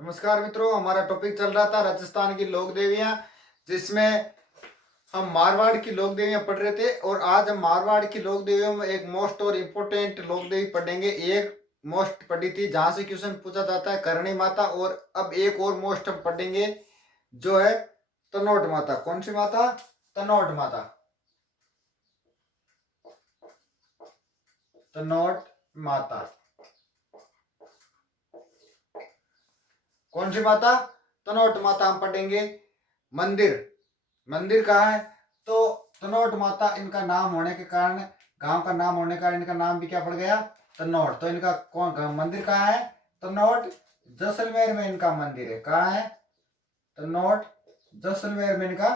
नमस्कार मित्रों, हमारा टॉपिक चल रहा था राजस्थान की लोक देवियां, जिसमें हम मारवाड़ की लोक देवियां पढ़ रहे थे। और आज हम मारवाड़ की लोक देवियों में एक मोस्ट और इम्पोर्टेंट लोक देवी पढ़ेंगे। एक मोस्ट पढ़ी थी जहां से क्वेश्चन पूछा जाता है, करणी माता। और अब एक और मोस्ट हम पढ़ेंगे जो है तनोट माता। कौन सी माता? तनोट माता। तनोट माता कौन सी माता? तनोट माता हम पढ़ेंगे। मंदिर मंदिर कहाँ है? तो तनोट माता इनका नाम होने के कारण, गांव का नाम होने का इनका नाम भी क्या पड़ गया? तनोट। तो इनका मंदिर कहाँ है? तनोट जैसलमेर में इनका मंदिर है। कहाँ है? तनोट जैसलमेर में इनका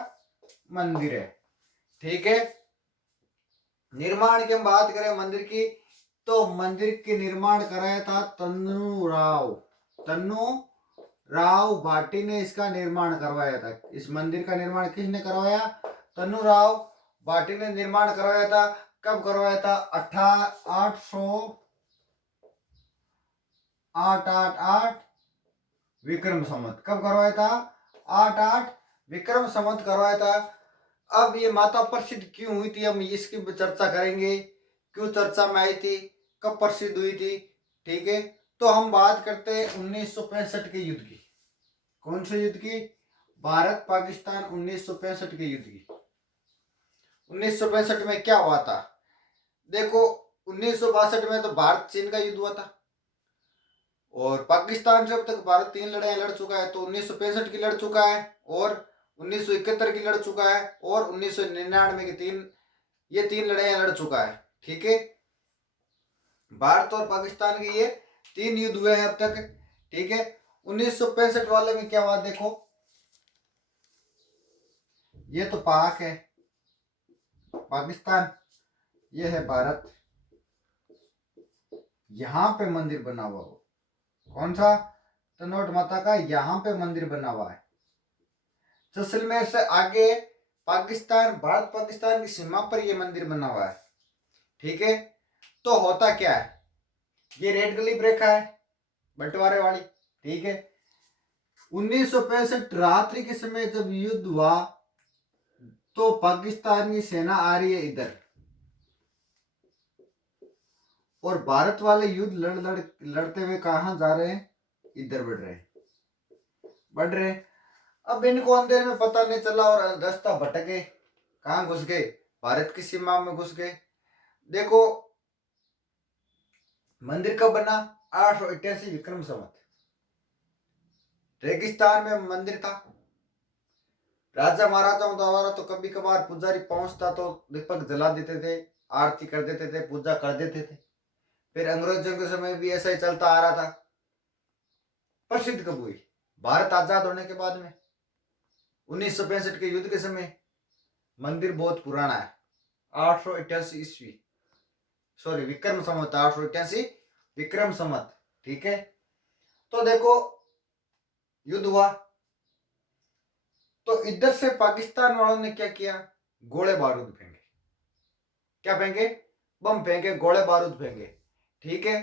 मंदिर है। ठीक है। निर्माण की हम बात करें मंदिर की, तो मंदिर के निर्माण कराया था तन्नू राव भाटी ने इसका निर्माण करवाया था। इस मंदिर का निर्माण किसने करवाया? तन्नू राव भाटी ने निर्माण करवाया था। कब करवाया था? 888 विक्रम संवत। कब करवाया था? 88 विक्रम संवत करवाया था। अब ये माता प्रसिद्ध क्यों हुई थी, हम इसकी चर्चा करेंगे। क्यों चर्चा में आई थी, कब प्रसिद्ध हुई थी। ठीक है। तो हम बात करते हैं 1965 के युद्ध की। कौन से युद्ध की? भारत पाकिस्तान 1965 के युद्ध की। 1965 में क्या हुआ था? देखो, 1962 में तो भारत चीन का युद्ध हुआ था, और पाकिस्तान से अब तक भारत 3 लड़ाई लड़ चुका है। तो 1965 की लड़ चुका है, और 1971 की लड़ चुका है, और 1999 की ये 3 लड़ाइयां लड़ चुका है। ठीक है। भारत और पाकिस्तान के ये 3 युद्ध हुए हैं अब तक। ठीक है। 1965 वाले में क्या हुआ? देखो, ये तो पाक है, पाकिस्तान, ये है भारत। यहां पे मंदिर बना हुआ हो, कौन सा? तनोट माता का यहां पे मंदिर बना हुआ है। जैसलमेर से आगे पाकिस्तान, भारत पाकिस्तान की सीमा पर यह मंदिर बना हुआ है। ठीक है। तो होता क्या है, ये रेड गली रेखा है बंटवारे वाली। ठीक है। 1965 रात्रि के समय जब युद्ध हुआ, तो पाकिस्तान की सेना आ रही है इधर, और भारत वाले युद्ध लड़ते हुए कहां जा रहे हैं? इधर बढ़ रहे। अब इनको अंधेरे में पता नहीं चला और रास्ता भटके, कहां घुस गए? भारत की सीमा में घुस गए। देखो, मंदिर कब बना? 888 विक्रम संवत। रेगिस्तान में मंदिर था। राजा महाराजाओं द्वारा तो कभी कभार पुजारी पहुंचता तो दीपक जला देते थे, आरती कर देते थे, पूजा कर देते थे। फिर अंग्रेजों के समय भी ऐसा ही चलता आ रहा था। प्रसिद्ध कब हुई? भारत आजाद होने के बाद में, 1965 के युद्ध के समय। मंदिर बहुत पुराना है, 888 ईस्वी, सॉरी विक्रम संवत, 888 विक्रम संवत। ठीक है। तो देखो, युद्ध हुआ, तो इधर से पाकिस्तान वालों ने क्या किया? गोले बारूद फेंके। क्या फेंके? बम फेंके, गोले बारूद फेंके। ठीक है।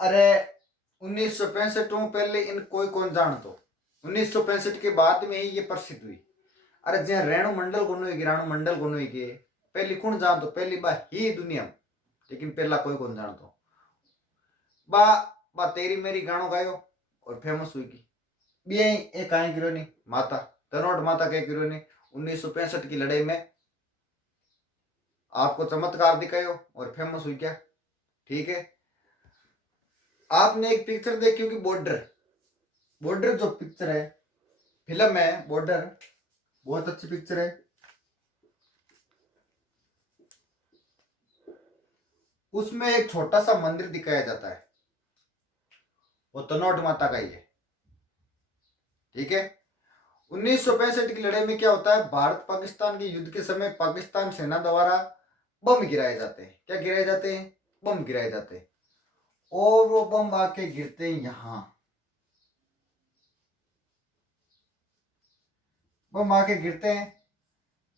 अरे 1965 पहले इन कोई कौन जान, तो 1965 के बाद में ही ये प्रसिद्ध हुई। अरे जहाँ रेणु मंडल गुण हुई के पहली कौन जान, तो पहली बार ही दुनिया में, लेकिन पहला कोई कौन जान तो बा बा तेरी मेरी गानो गायो और फेमस हुई की बी एक कहीं गिरो नहीं माता, तनोट माता के गिरो नहीं। 1965 की लड़ाई में आपको चमत्कार दिखायो और फेमस हुई क्या। ठीक है। आपने एक पिक्चर देखी होगी, बॉर्डर। बॉर्डर जो पिक्चर है, फिल्म है बॉर्डर, बहुत अच्छी पिक्चर है। उसमें एक छोटा सा मंदिर दिखाया जाता है, वो तनोट माता का ही है। ठीक है। 1965 की लड़ाई में क्या होता है? भारत पाकिस्तान के युद्ध के समय पाकिस्तान सेना द्वारा बम गिराए जाते हैं। क्या गिराए जाते हैं? बम गिराए जाते हैं, और वो बम आके गिरते हैं यहां। बम आके गिरते हैं,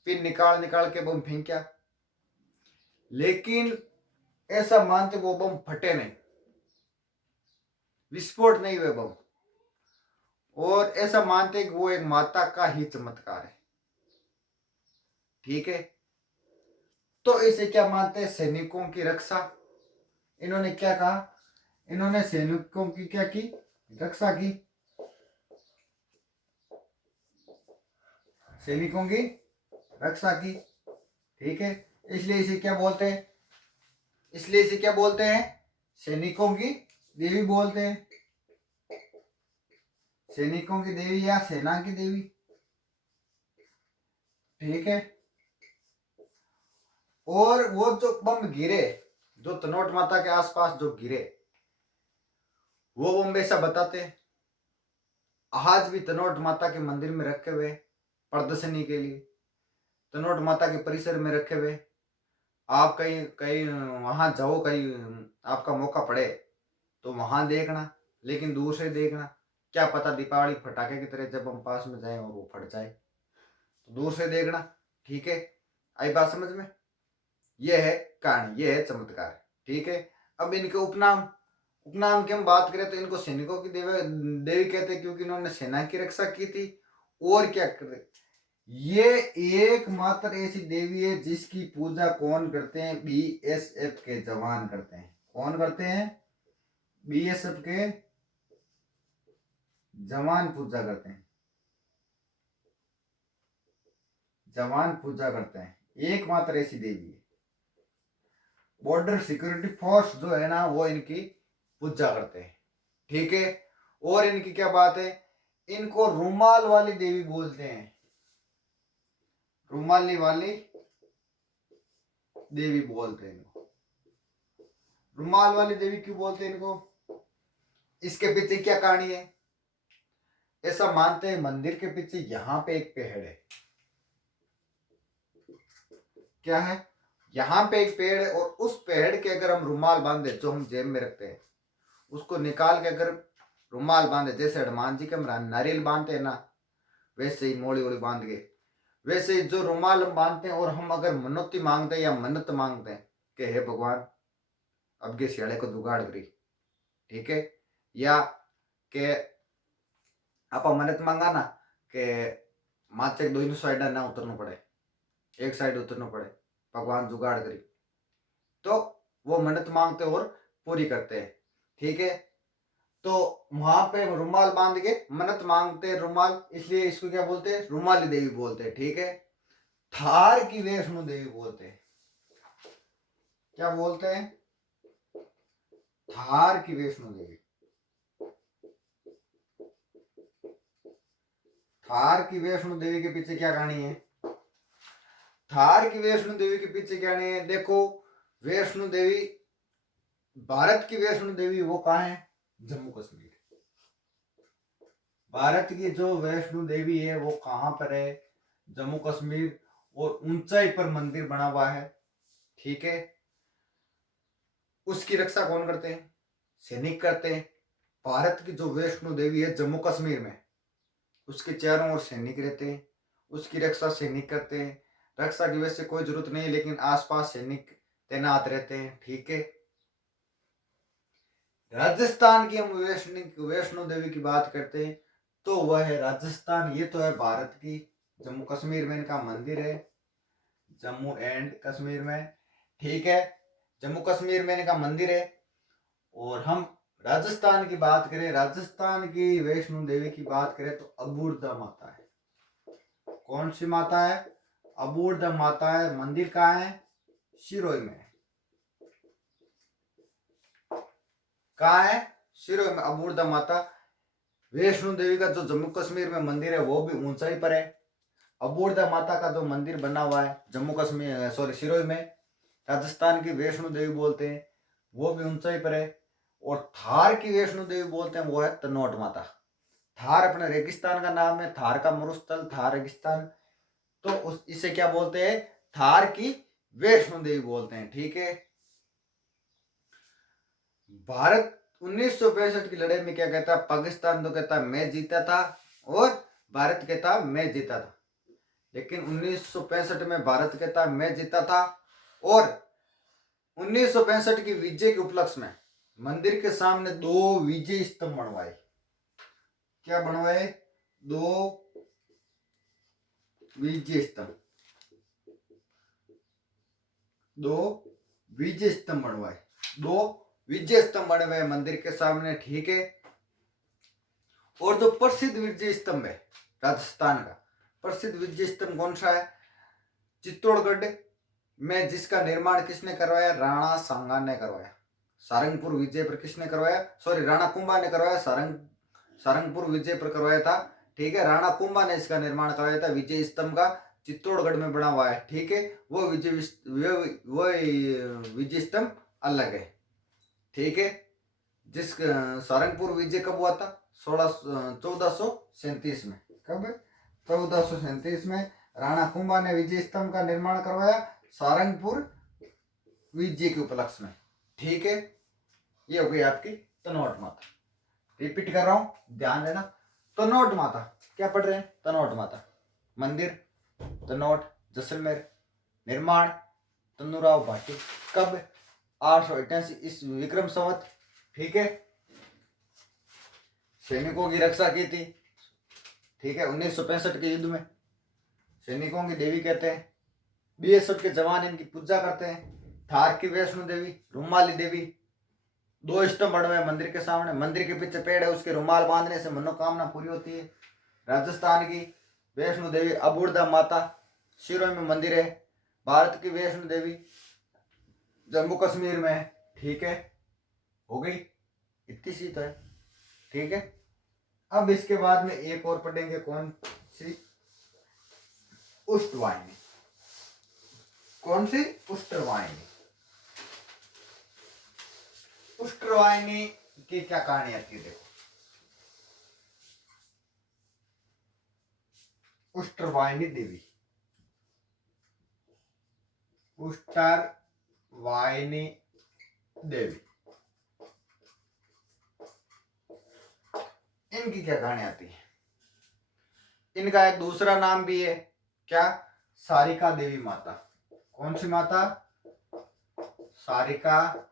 फिर निकाल निकाल के बम फेंका, लेकिन ऐसा मानते वो बम फटे नहीं, विस्फोट नहीं हुए बम। और ऐसा मानते हैं कि वो एक माता का ही चमत्कार है। ठीक है, तो इसे क्या मानते हैं? सैनिकों की रक्षा। इन्होंने क्या कहा? इन्होंने सैनिकों की क्या की? रक्षा की। सैनिकों की रक्षा की। ठीक है, इसलिए इसे क्या बोलते हैं? इसलिए इसे क्या बोलते हैं? सैनिकों की देवी बोलते हैं। सैनिकों की देवी या सेना की देवी। ठीक है, और वो जो बम गिरे, जो तनोट माता के आसपास जो गिरे, वो बम ऐसा बताते हैं आज भी तनोट माता के मंदिर में रखे हुए प्रदर्शनी के लिए, तनोट माता के परिसर में रखे हुए। आप कहीं कहीं वहां जाओ, कहीं आपका मौका पड़े तो वहां देखना, लेकिन दूर से देखना। क्या पता दीपावली फटाके की तरह जब हम पास में जाए और वो फट जाए, तो दूर से देखना। ठीक है, आई बात समझ में? ये है कहानी, ये है चमत्कार। ठीक है, अब इनके उपनाम, उपनाम की हम बात करें तो इनको सैनिकों की देवी देवी कहते हैं, क्योंकि इन्होंने सेना की रक्षा की थी। और क्या कर, ये एकमात्र ऐसी देवी है जिसकी पूजा कौन करते हैं? बीएसएफ के जवान करते हैं। कौन करते हैं? बीएसएफ के जवान पूजा करते हैं। जवान पूजा करते हैं, एकमात्र ऐसी देवी है। बॉर्डर सिक्योरिटी फोर्स जो है ना, वो इनकी पूजा करते हैं। ठीक है, और इनकी क्या बात है? इनको रुमाल वाली देवी बोलते हैं। रुमाली वाली देवी बोलते हैं इनको। रुमाल वाली देवी क्यों बोलते हैं इनको? इसके पीछे क्या कहानी है? ऐसा मानते हैं मंदिर के पीछे यहां पे एक पेड़ है। क्या है? यहाँ पे एक पेड़ है, और उस पेड़ के अगर हम रुमाल बांधे, जो हम जेब में रखते हैं, उसको निकाल के अगर रुमाल बांधे, जैसे हनुमान जी के हम नारियल बांधते हैं ना, वैसे ही मोड़ी वोड़ी बांध के, वैसे ही जो रुमाल हम बांधते हैं, और हम अगर मनोती मांगते हैं या मन्नत मांगते हैं कि हे भगवान अब के शेड़े को जुगाड़ करी। ठीक है, या के आप मन्नत मांगा ना कि माचे दोनों साइड ना उतरना पड़े, एक साइड उतरना पड़े, भगवान जुगाड़ करी, तो वो मन्नत मांगते और पूरी करते हैं। ठीक है, तो वहां पे रुमाल बांध के मन्नत मांगते हैं, रुमाल, इसलिए इसको क्या बोलते हैं? रुमाली देवी बोलते हैं। ठीक है, थार की वैष्णो देवी बोलते हैं। क्या बोलते हैं? थार की वैष्णो देवी। थार की वैष्णो देवी के पीछे क्या कहानी है? थार की वैष्णो देवी के पीछे क्या कहानी है? देखो, वैष्णो देवी, भारत की वैष्णो देवी वो कहाँ है? जम्मू कश्मीर। भारत की जो वैष्णो देवी है वो कहाँ पर है? जम्मू कश्मीर, और ऊंचाई पर मंदिर बना हुआ है। ठीक है, उसकी रक्षा कौन करते हैं? सैनिक करते हैं। भारत की जो वैष्णो देवी है जम्मू कश्मीर में, उसके चारों ओर सैनिक रहते हैं, उसकी रक्षा सैनिक करते हैं। रक्षा की वैसे कोई जरूरत नहीं, लेकिन आसपास सैनिक तैनात रहते हैं। ठीक है, राजस्थान की हम वैष्णो देवी की बात करते हैं तो वह है राजस्थान। ये तो है भारत की, जम्मू कश्मीर में इनका मंदिर है, जम्मू एंड कश्मीर में। ठीक है, जम्मू कश्मीर में इनका मंदिर है। और हम राजस्थान की बात करें, राजस्थान की वैष्णो देवी की बात करें तो अबूर्दा माता है। कौन सी माता है? अबूर्दा माता है। मंदिर कहाँ है? सिरोही में। कहाँ है? सिरोही में अबूर्दा माता। वैष्णो देवी का जो जम्मू कश्मीर में मंदिर है वो भी ऊंचाई पर है। अबूर्दा माता का जो मंदिर बना हुआ है जम्मू कश्मीर, सॉरी, सिरोही में, राजस्थान की वैष्णो देवी बोलते हैं, वो भी ऊंचाई पर है। और थार की वैष्णो देवी बोलते हैं, वो है तनोट माता। थार अपने रेगिस्तान का नाम है, थार का मरुस्थल, थार रेगिस्तान, तो उस इसे क्या बोलते हैं? थार की वैष्णो देवी बोलते हैं। ठीक है, भारत 1965 की लड़ाई में क्या कहता? पाकिस्तान तो कहता मैं जीता था, और भारत कहता मैं जीता था। लेकिन 1965 में भारत कहता मैं जीता था, और 1965 की विजय के उपलक्ष्य में मंदिर के सामने 2 विजय स्तंभ बनवाए। क्या बनवाए? 2 विजय स्तंभ, 2 विजय स्तंभ बनवाए, 2 विजय स्तंभ बनवाए मंदिर के सामने, ठीक है। और जो प्रसिद्ध विजय स्तंभ है राजस्थान का, प्रसिद्ध विजय स्तंभ कौन सा है? चित्तौड़गढ़ में, जिसका निर्माण किसने करवाया? राणा सांगा ने करवाया। सारंगपुर विजय पर किसने करवाया? सॉरी, राणा कुंभा ने करवाया, सारंगपुर विजय पर करवाया था, ठीक है। राणा कुंभा ने इसका निर्माण करवाया था विजय स्तंभ का, चित्तौड़गढ़ में बना हुआ है, ठीक है। वो विजय स्तंभ अलग है, ठीक है। जिस सारंगपुर विजय कब हुआ था? 1437 में। कब? 1437 में राणा कुंभा ने विजय स्तंभ का निर्माण करवाया सारंगपुर विजय के उपलक्ष्य में, ठीक है। ये हो गई आपकी तनोट माता। रिपीट कर रहा हूं, ध्यान देना। तनोट माता क्या पढ़ रहे हैं? तनोट माता मंदिर तनोट जैसलमेर, निर्माण तन्नूराव भाटी, कब? 888 इस विक्रम संवत, ठीक है। सैनिकों की रक्षा की थी, ठीक है। 1965 के युद्ध में सैनिकों की देवी कहते हैं। बीएसएफ के जवान इनकी पूजा करते हैं। थार की वैष्णो देवी, रुमाली देवी, 2 स्तंभ बने हुए मंदिर के सामने, मंदिर के पीछे पेड़ है, उसके रुमाल बांधने से मनोकामना पूरी होती है। राजस्थान की वैष्णो देवी अबूर्दा माता शिरोई में मंदिर है। भारत की वैष्णो देवी जम्मू कश्मीर में है, ठीक है। हो गई, इतनी सी तो है, ठीक है। अब इसके बाद में एक और पढ़ेंगे, कौन सी? उष्टवाहिनी। कौन सी? उष्टवाहिनी। उष्टवाहिनी की क्या कहानी आती है? देखो, उष्टवाहिनी देवी, उष्टवाहिनी देवी, इनकी क्या कहानी आती है? इनका एक दूसरा नाम भी है, क्या? सारिका देवी माता। कौन सी माता? सारिका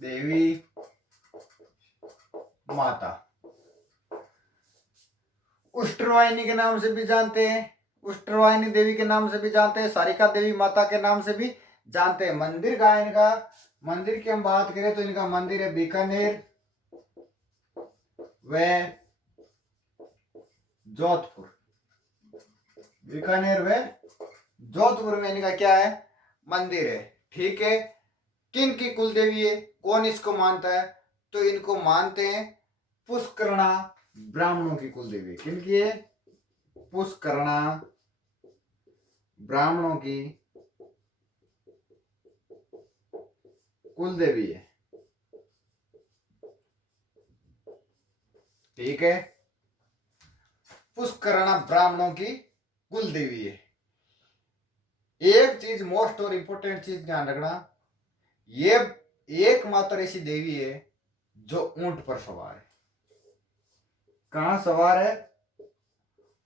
देवी माता। उष्टवाहिनी के नाम से भी जानते हैं, उष्टवाहिनी देवी के नाम से भी जानते हैं, सारिका देवी माता के नाम से भी जानते हैं। मंदिर का इनका, मंदिर की हम बात करें तो इनका मंदिर है बीकानेर व जोधपुर। बीकानेर व जोधपुर में इनका क्या है? मंदिर है, ठीक है। किन की कुल देवी है? कौन इसको मानता है? तो इनको मानते हैं पुष्करणा ब्राह्मणों की कुल देवी। किन की है? पुष्करणा ब्राह्मणों की कुल देवी है, ठीक है। पुष्करणा ब्राह्मणों की कुल देवी है। एक चीज मोस्ट और इंपोर्टेंट चीज ध्यान रखना, ये एकमात्र ऐसी देवी है जो ऊंट पर सवार है। कहां सवार है?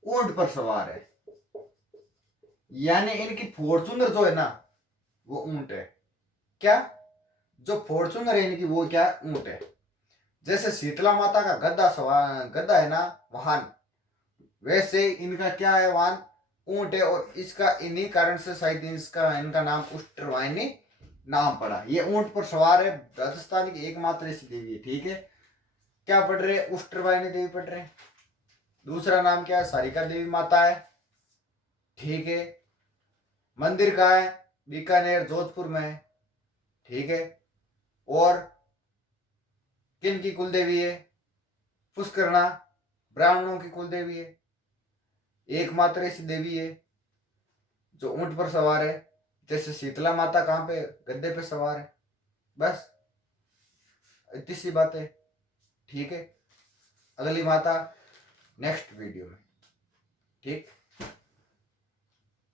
ऊंट पर सवार है। यानी इनकी फॉर्चूनर जो है ना, वो ऊंट है। क्या? जो फॉर्चूनर है इनकी, वो क्या? ऊंट है। जैसे शीतला माता का गद्दा है ना, वाहन, वैसे इनका क्या है? वाहन ऊंट है। और इसका इन्हीं कारण से शायद इनका नाम उष्टवाहिनी नाम पड़ा। ये ऊंट पर सवार है, राजस्थान की एकमात्र ऐसी देवी है, ठीक है। क्या पढ़ रहे? उष्टवाहिनी देवी पढ़ रहे। दूसरा नाम क्या है? सारिका देवी माता है, ठीक है। मंदिर कहाँ है? बीकानेर जोधपुर में है, ठीक है। और किन की कुल देवी है? पुष्करणा ब्राह्मणों की कुल देवी है। एकमात्र ऐसी देवी है जो ऊंट पर सवार है। जैसे शीतला माता कहाँ पे? गद्दे पे सवार है। बस इतनी सी बात है, ठीक है। अगली माता नेक्स्ट वीडियो में, ठीक।